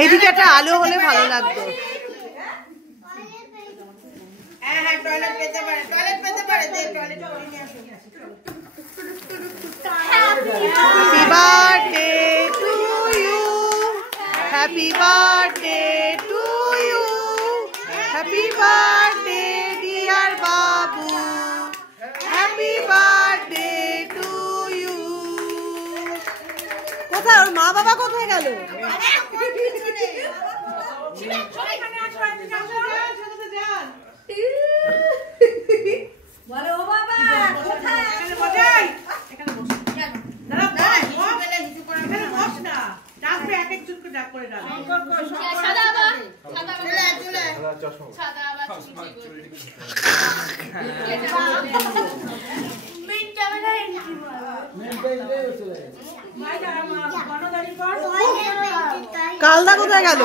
এইদিকে একটা আলো হলে ভালো লাগতো। Happy birthday to you. Happy birthday to you. Happy birthday dear Babu. Happy birthday to you. কোথায় ওর মা বাবা কোথায় গেল? কালদা কোথায় গেল?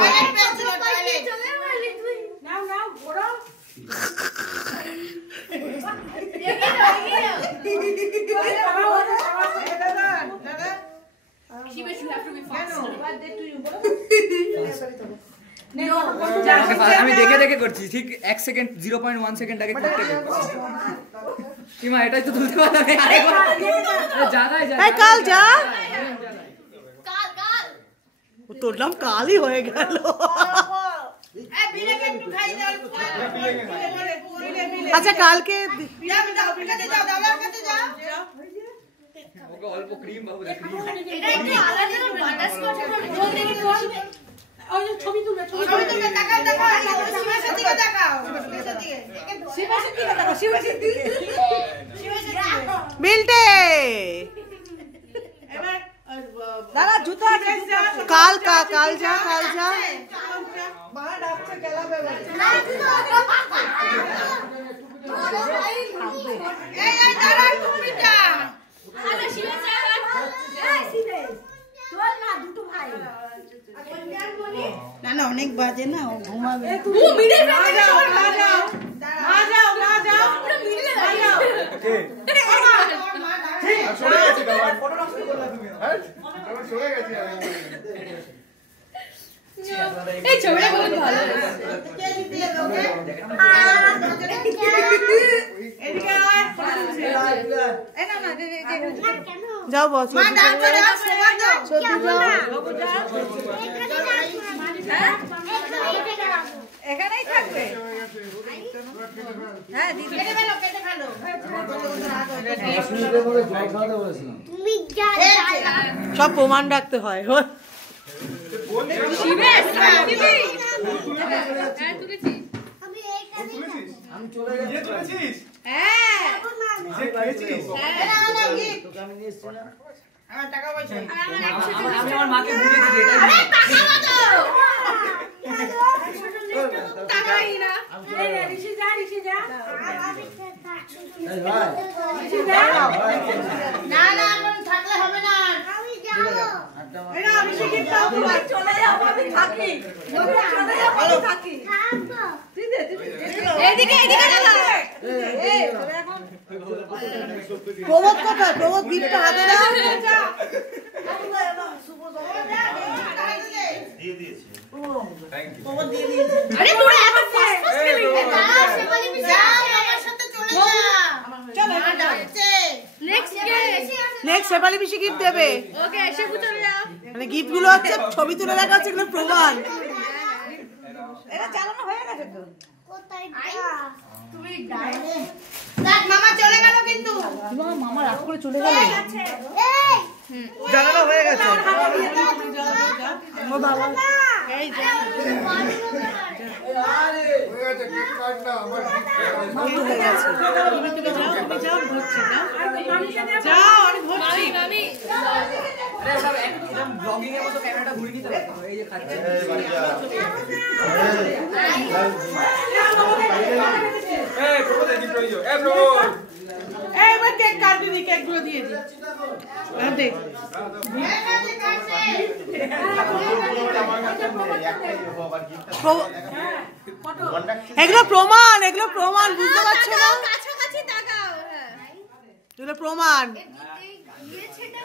আমি দেখে দেখে করছি ঠিক 1 সেকেন্ড 0.1 সেকেন্ড আগে করতে এটাই তো তুলতে পারবে। কাল যা তোর নাম কালই হয়ে গেল। আচ্ছা কালকে অল্প ক্রিম বাবু ছবি তুলবে মিল্টে দাদা জুতো কাল যা না না অনেক বাজে না ও ঘুমাবে। যাও বস এখানেই থাকবে। হ্যাঁ সব প্রমাণ রাখতে হয়। আমার মাকে ভুলে প্রমোদ কোথায়? প্রমোদ গিফটটা হাতে দাও। নেক্সট শেফালি পিসি গিফট দেবে। ওকে শেফু চলে যাও। মানে গিফট গুলো হচ্ছে ছবি তুলে রাখা হচ্ছে এগুলো প্রমাণ। এটা চালানো হয়ে গেছে তো। কোথায় তুমি দেখ মামা চলে গেল কিন্তু। মামা রাগ করে চলে গেল। এই জানানো হয়ে গেছে। ও বাবা এই যা আরে হয়ে গেছে কেক কাট না আমার হয়ে গেছে। তুমি যাও ধরছে না। যাও আরে ধরছি মামি। আরে সব একদম ব্লগিং এর মতো ক্যামেরাটা ঘুরিয়ে নিতে হবে। এই যে খাচ্ছে এই প্রভু দেখি প্রয়োজন এই প্রভু এই এবার কেক কাটবি নি কেক গুলো দিয়ে দি আর দেখ এগুলো প্রমাণ বুঝতে পারছো না কাছাকাছি তাকাও এগুলো প্রমাণ। দিয়েছে না